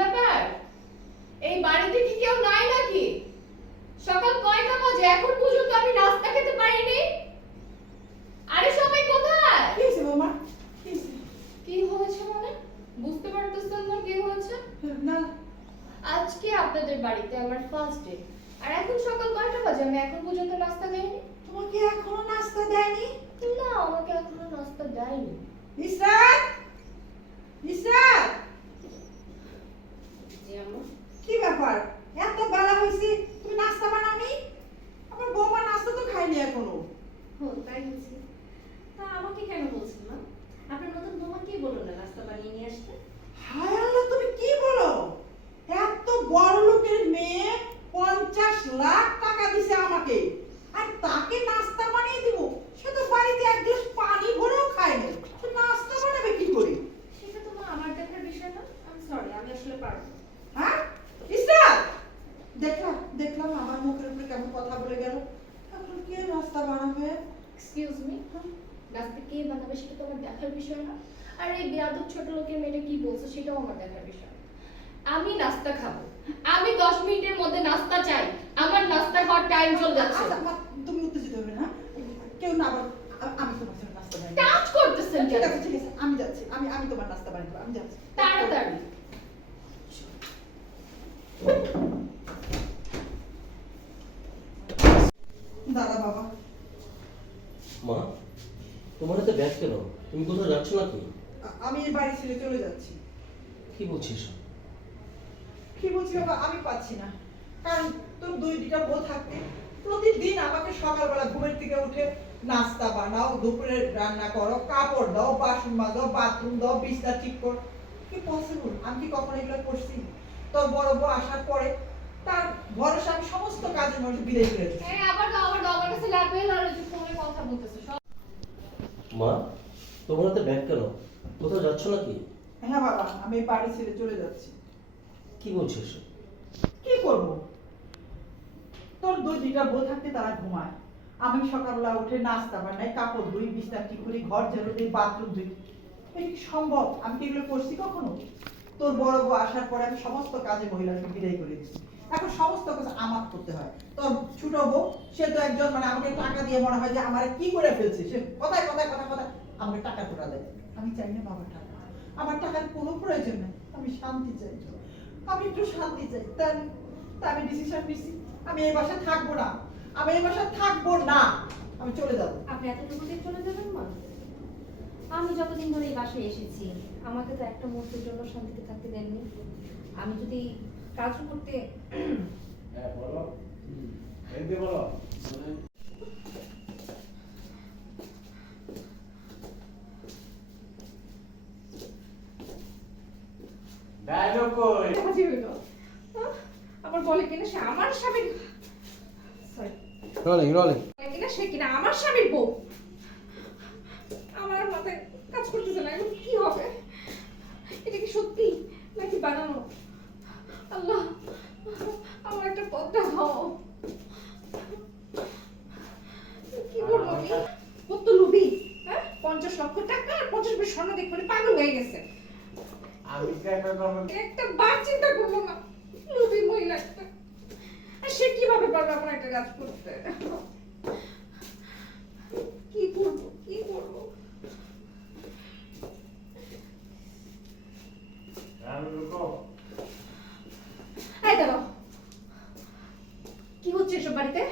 ব্যাপার? এই বাড়িতে কি কেউ নাই নাকি? সকাল কয়টা বাজে? এখন পর্যন্ত আমি নাস্তা খেতে পারিনি। আরে সবাই কোথায়? কি হয়েছে বৌমা কি হয়েছে? মানে? বুঝতে পারতেছেন না কি হয়েছে? না। আজকে আপনাদের বাড়িতে আমার ফার্স্ট ডে আর এখন সকাল কয়টা বাজে? আমি এখন পর্যন্ত নাস্তা খাইনি। তোমাকে এখনও নাস্তা দেয়নি? না আমাকে এখনও নাস্তা দেয়নি। ইসরাত জি আম্মা। কি ব্যাপার? এত বেলা হয়েছে তুমি নাস্তা বানাওনি আমার বৌমা নাস্তা তো খাইনি এখনও। ও তাই হচ্ছে। তা আমাকে কেন বলছেন না আপনার নতুন বৌমা কি বলল না নাস্তা বানিয়ে নিয়ে আসতে? হায় আল্লাহ তুমি কি বলো? এত বড় লোকের মেয়ে পঞ্চাশ লাখ টাকা দিছে আমাকে। আর তাকে নাস্তা বানিয়ে দিব সে তো বাড়িতে এক গ্লাস পানি ভরেও খায় না সে নাস্তা বানাবে কি করে সেটা তো মা আমার দেখার বিষয় না আমি সরি আমি আসলে পারব না। হ্যাঁ ইসরাত দেখলাম দেখলাম আমার মুখের উপরে কেমন কথা বলে গেল এখন কে নাস্তা বানাবে এক্সকিউজ মি নাস্তা কে বানাবে সেটা তো আমার দেখার বিষয় না আর এই বেয়াদব ছোট লোকের মেয়েটা কি বলছে সেটাও আমার দেখার বিষয়। আমি নাস্তা খাব। আমি দশ মিনিটের মধ্যে নাস্তা চাই। আমার নাস্তা খাওয়ার টাইম চলে যাচ্ছে। আচ্ছা, তুমি উত্তেজিত হবে না? কেউ না আমি তোমার জন্য নাস্তা বানাই টাচ করতেছেন ঠিক আছে ঠিক আছে আমি যাচ্ছি আমি আমি তোমার নাস্তা দেবো আমি যাচ্ছি। তাড়াতাড়ি। দাদা বাবা। মা তোমার হাতে ব্যাগ কেন? তুমি কোথাও যাচ্ছ নাকি আ- আমি এই বাড়ি ছেড়ে চলে যাচ্ছি। কি বলছিস? কি বলছি বাবা? আমি পাচ্ছি না। কারণ তোর দুই দুটা বউ থাকতে প্রতিদিন আমাকে সকালবেলা ঘুমের থেকে উঠে নাস্তা বানাও দুপুরে রান্না করো কাপড় দাও বাসন মাজো বাথরুম দাও বিছনা ঠিক কর। কি পসিবল আমি কি কখনো এগুলো করছি? তোর বড় বউ আসার পরে তার ভরসা আমি সমস্ত কাজের মধ্যে বিদায় করে দিচ্ছি। এই আবার তো আবার তো আমার কাছে ল্যাপেল আর ওই যে ফোনে কথা বলতেছে সব। মা তোমার হাতে ব্যাগ কেন? কোথাও যাচ্ছ নাকি? হ্যাঁ বাবা আমি বাড়ি ছেড়ে চলে যাচ্ছি। কি বলছিস কি করব? তোর দুই দুইটা বউ থাকতে তারা ঘুমায়। আমি সকালবেলা উঠে নাস্তা বানাই কাপড় ধুই বিছনা ঠিক করি ঘর ঝাড়ু দিই বাথরুম ধুই। এটা কি সম্ভব? আমি কি এগুলো করছি কখনো? তোর বড় বউ আসার পরে আমি সমস্ত কাজে মহিলাকে বিদায় করে দিচ্ছি এখন সমস্ত কাজ আমার করতে হয়। তোর ছোট বউ সে তো একজন মানে আমাকে টাকা দিয়ে মনে হয় যে আমার কি করে ফেলছে? সে কথায় কথায় কথা কথা আমাকে টাকা টোকা দেয়। আমি চাই না বাবার টাকা। আমার টাকার কোনো প্রয়োজন নেই। আমি শান্তি চাই আমি একটু শান্তি চাই। তাই আমি ডিসিশন নিছি। আমি এই বাসায় থাকব না। আমি এই বাসায় থাকব না। আমি চলে যাব। আপনি এতটুকুতে চলে যাবেন মা আমি যতদিন ধরে এই বাসায় এসেছি আমাকে তো একটা মুহূর্তের জন্য শান্তিতে থাকতে দেননি। আমি যদি কাজ করতে হ্যাঁ বলো। বলো। ডায়লগ কই হাজির হইল? আবার বলে কিনা সে আমার স্বামীর সরি রোলিং রোলিং বলে কিনা সে কিনা আমার স্বামীর বউ। আমার মাথায় কাজ করতেছে না এখন কি হবে? এটা কি সত্যি নাকি বানানো? আল্লাহ আমার একটা পথ দেখাও কি করব আমি কত লুবি হ্যাঁ পঞ্চাশ লক্ষ টাকা আর পঞ্চাশ বেশ স্বর্ণ দেখে মানে পাগল হয়ে গেছে আমি তো একটা বার চিন্তা করব না। লোভী মহিলা আর সে কীভাবে পারবে আপনার একটা কাজ করতে কি করব কি করব আমি রুকো এই দাঁড়াও কি হচ্ছে এসব বাড়িতে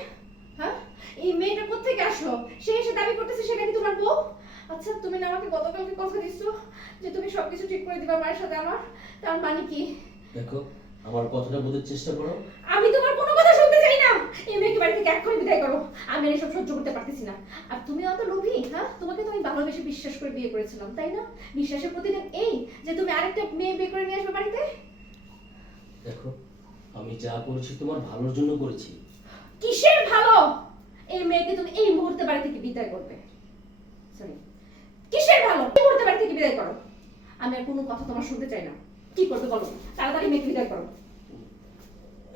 হ্যাঁ এই মেয়েটা কোথেকে আসলো সে এসে দাবি করতেছে সে নাকি তোমার বউ আচ্ছা তুমি না আমাকে গতকালকে কথা দিছো যে তুমি সবকিছু ঠিক করে দিবা মায়ের সাথে আমার তার মানে কি দেখো আমার কথাটা বোঝার চেষ্টা করো। আমি তোমার কোনো কথা শুনতে চাই না। এই মেয়েকে বাড়ি থেকে এক্ষুনি বিদায় করো। আমি এসব সহ্য করতে পারতেছি না। আর তুমি অত লোভী হ্যাঁ? তোমাকে তো আমি ভালোবেসে বিশ্বাস করে বিয়ে করেছিলাম তাই না? বিশ্বাসের প্রতিদিন এই যে তুমি আরেকটা মেয়ে বিয়ে করে নিয়ে আসবে বাড়িতে? দেখো আমি যা করেছি তোমার ভালোর জন্য করেছি। কিসের ভালো? এই মেয়েকে তুমি এই মুহূর্তে বাড়ি থেকে বিদায় করবে। সরি কিসের ভালো? এই মুহূর্তে বাড়ি থেকে বিদায় করো। আমি আর কোনো কথা তোমার শুনতে চাই না। কি করতে বলো? তাড়াতাড়ি মেয়েকে বিদায় করো।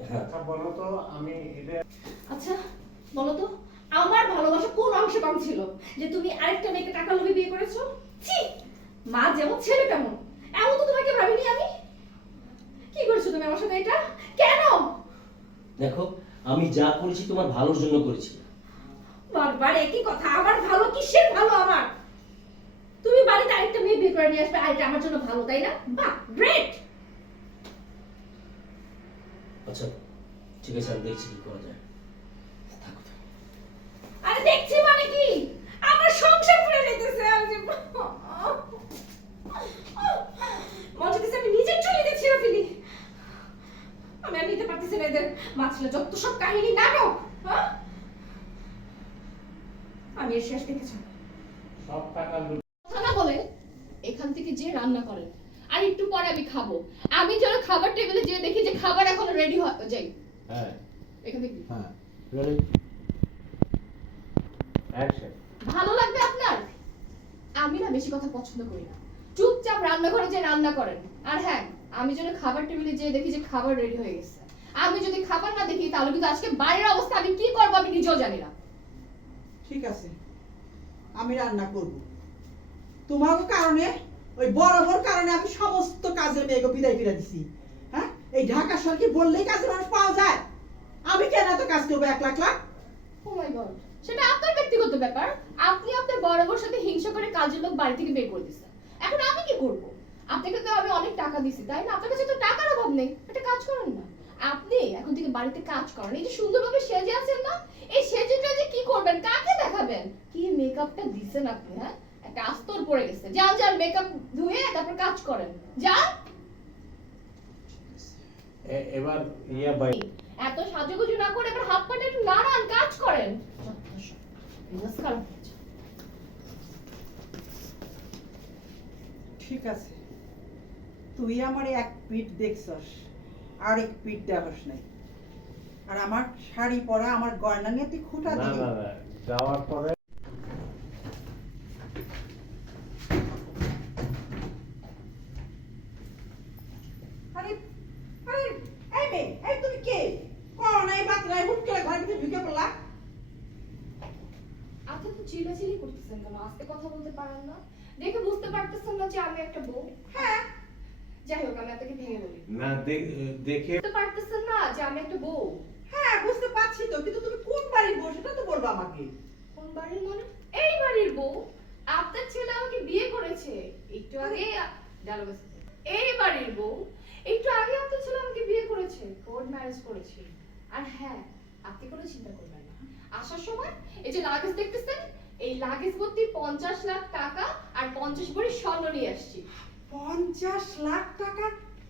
হ্যাঁ। আচ্ছা বলো তো আমি আচ্ছা বলো তো আমার ভালোবাসা কোন অংশে কম ছিল? যে তুমি আরেকটা মেয়েকে টাকা লোভে বিয়ে করেছ? ছি মা যেমন ছেলে তেমন। এমন তো তোমাকে ভাবিনি আমি? কি করেছ তুমি আমার সাথে এটা? কেন? দেখো আমি যা করেছি তোমার ভালোর জন্য করেছি। বারবার একই কথা আমার ভালো কিসের ভালো আমার? তুমি বাড়িতে আরেকটা করে নিয়ে আসবে আর এটা আমার জন্য ভালো তাই না? বাহ গ্রেট আচ্ছা ঠিক আছে আমি দেখছি কি করা যায়। থাকো থাকো। আরে দেখছি মানে কি? আমার সংসার পুড়ে যেতেছে আমি মনে হচ্ছে আমি নিজের চলে যাচ্ছি না ফিলি। আমি আর নিতে পারতেছি না এদের মাছলা যত সব কাহিনী নাটক হ্যাঁ? আমি এর শেষ দেখেছি। সব টাকা এখান থেকে যে রান্না করেন আর একটু পরে আমি খাব। আমি যেন খাবার টেবিলে যেয়ে দেখি যে খাবার এখনও রেডি হয়ে যাই। হ্যাঁ। এখান থেকে। হ্যাঁ। রোলিং অ্যাকশন ভালো লাগবে আপনার? আমি না বেশি কথা পছন্দ করি না। চুপচাপ রান্নাঘরে যে রান্না করেন। আর হ্যাঁ আমি যেন খাবার টেবিলে যেয়ে দেখি যে খাবার রেডি হয়ে গেছে। আমি যদি খাবার না দেখি তাহলে কিন্তু আজকে বাইরের অবস্থা আমি কি করব আমি নিজেও জানি না। ঠিক আছে। আমি রান্না করব। তোমার কারণে ওই বড় কারণে আমি সমস্ত কাজের মেয়েকে বিদায় ফিরে দিছি। হ্যাঁ? এই ঢাকা শহরকে বললেই কাজের মানুষ পাওয়া যায়। আমি কেন এত কাজ করব এক lakh lakh? Oh my god সেটা আপনার ব্যক্তিগত ব্যাপার। আপনি আপনার বড় সাথে হিংসা করে কাজের লোক বাড়ি থেকে বের করে দিচ্ছেন। এখন আমি কি করব? আপনাকে তো আমি অনেক টাকা দিছি, তাই না? আপনার কাছে তো টাকার অভাব নেই। একটা কাজ করেন না। আপনি এখন থেকে বাড়িতে কাজ করেন। এই যে সুন্দরভাবে সেজে আছেন না, এই সেজেটা যে কি করবেন, কাকে দেখাবেন? কি মেকআপটা দিছেন আপনি হ্যাঁ? একটা আস্তর পড়ে গেছে। যান যান মেকআপ ধুয়ে তারপর কাজ করেন। যান। এবার ইয়া বাই এত সাজুগুজু না করে এবার হাত পাটা একটু নাড়ান কাজ করেন। হচ্ছে। ঠিক আছে। তুই আমার এক পিঠ দেখছস আর এক পিঠ দেখস নাই। আর আমার শাড়ি পরা আমার গয়না নিয়ে তুই খুঁটা না দিবি না না যাওয়ার পরে আরে আরে এই মেয়ে এই তুমি কে করোনা এই বাতরায় হুট করে ঘরের ভিতরে ঢুকে পড়লা আপনি তো চিল্লাচিল্লি করতেছেন কেন? আস্তে কথা বলতে পারেন না। দেখে বুঝতে পারতেছেন না যে আমি একটা বউ। হ্যাঁ। যাই হোক আমি আপনাকে ভেঙে বলি। না দেখে বুঝতে পারতেছেন না যে আমি একটা বউ? হ্যাঁ বুঝতে পারছি তো কিন্তু তুমি কোন বাড়ির বউ সেটা তো বলব আমাকে। কোন বাড়ির মানে? এই বাড়ির বউ। আপনার ছেলে আমাকে বিয়ে করেছে। একটু আগে ডায়লগ আছে। এই বাড়ির বউ একটু আগে আপনার ছেলে আমাকে বিয়ে করেছে কোর্ট ম্যারেজ করেছে। আর হ্যাঁ আপনি কোনো চিন্তা করবেন না। আসার সময় এই যে লাগেজ দেখতেছেন এই লাগেজ ভর্তি পঞ্চাশ লাখ টাকা আর পঞ্চাশ ভরি স্বর্ণ নিয়ে আসছি। পঞ্চাশ লাখ টাকা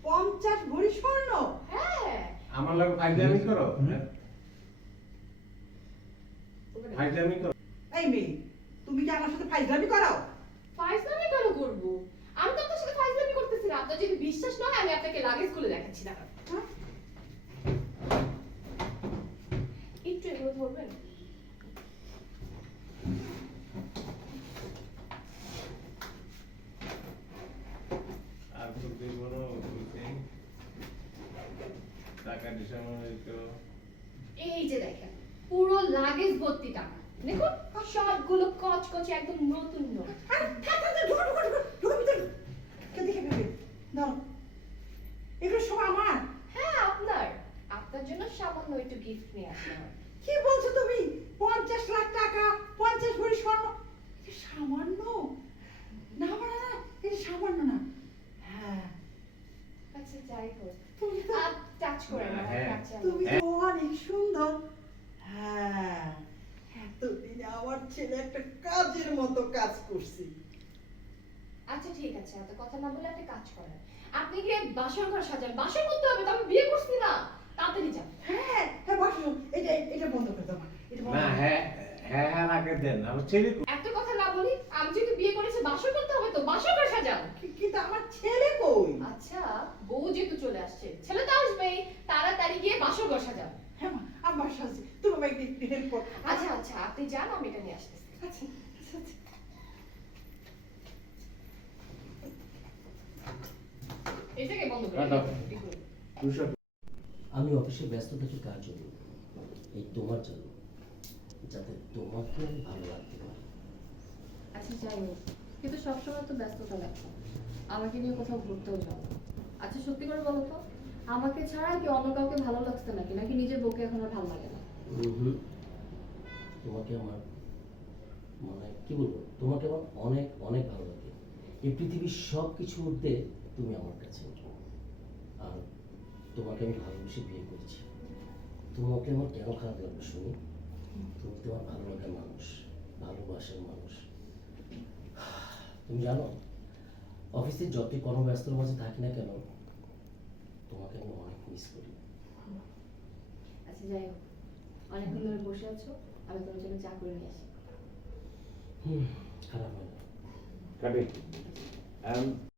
পঞ্চাশ ভরি স্বর্ণ? হ্যাঁ। আমার লাগে ফাইজামি করো। ফাইজামি করো। এই মেয়ে তুমি কি আমার সাথে ফাইজলামি করাও? ফাইজলামি কেন করব? আমি তো আপনার সাথে ফাইজলামি করতেছি না। আপনার যদি বিশ্বাস না হয় আমি আপনাকে লাগেজ খুলে দেখাচ্ছি। না হ্যাঁ? একটু এগুলো ধরবেন আর তো দেখব না বুঝছেন টাকা ডিসেম্বর তো। এই যে দেখেন পুরো লাগেজ ভর্তি টাকা দেখুন সবগুলো কচকচে একদম নতুন নোট আরে, থাক, থাক, থাক, ঢুকো, ঢুকো, ঢুকো, ঢুকো ভিতরে। কে দেখে ফেলবে? দাও। এগুলো সব আমার হ্যাঁ আপনার আপনার জন্য সামান্য একটু গিফট নিয়ে আসলাম কি বলছো তুমি পঞ্চাশ লাখ টাকা পঞ্চাশ ভরি স্বর্ণ এ সামান্য না না না এটা সামান্য না হ্যাঁ আচ্ছা যাই হোক তুমি তো টাচ করে না হ্যাঁ। কাছে আনো। তুমি তো অনেক সুন্দর। হ্যাঁ। এতদিনে আমার ছেলে একটা কাজের মতো কাজ করছি। আচ্ছা ঠিক আছে এত কথা না বলে একটা কাজ করেন। আপনি গিয়ে বাসর ঘর সাজান। বাসর করতে হবে তো আমি বিয়ে করছি না। তাড়াতাড়ি যান। হ্যাঁ হ্যাঁ বসো। এটা এটা বন্ধ করে দাও। না হ্যাঁ হ্যাঁ হ্যাঁ আগে দেন। আমার ছেলে এত কথা না বলি আমি যেহেতু বিয়ে করেছি বাসর করতে হবে তো বাসর ঘর সাজান। কিন্তু আমার ছেলে কই? আচ্ছা বউ যেহেতু চলে আসছে ছেলে তো তাড়াতাড়ি গিয়ে বাসর ঘর সাজান হ্যাঁ মা আমার তুমি আমাকে একটু হেল্প করো। আচ্ছা আচ্ছা আপনি যান আমি এটা নিয়ে আসতেছি। আচ্ছা আচ্ছা আচ্ছা। এটাকে বন্ধ করে আমি অফিসে ব্যস্ত থাকি কার জন্য? এই তোমার জন্য। যাতে তোমাকে আমি ভালো রাখতে পারি। আচ্ছা যাই হোক। কিন্তু সবসময় তো ব্যস্ততা লাগবে আমাকে নিয়ে কোথাও ঘুরতেও যাও। আচ্ছা সত্যি করে বলো তো আমাকে ছাড়া কি অন্য কাউকে ভালো লাগছে নাকি? নাকি নিজের বউকে এখন আর ভালো লাগে না? তোমাকে আমার মানে কি বলব? তোমাকে আমার অনেক অনেক ভালো লাগে। এই পৃথিবীর সব কিছুর মধ্যে তুমি আমার কাছে আর তোমাকে আমি ভালোবেসে বিয়ে করেছি। তোমাকে আমার কেন খারাপ লাগবে শুনি? তুমি তো আমার ভালো লাগার মানুষ, ভালোবাসার মানুষ। তুমি জানো অফিসে যতই কর্মব্যস্ততার মাঝে থাকি না কেন তোমাকে আমি অনেক মিস করি আচ্ছা যাই হোক। অনেকক্ষণ ধরে বসে আছো আমি তোমার জন্য চা করে নিয়ে আসি। হুম খারাপ হয় না।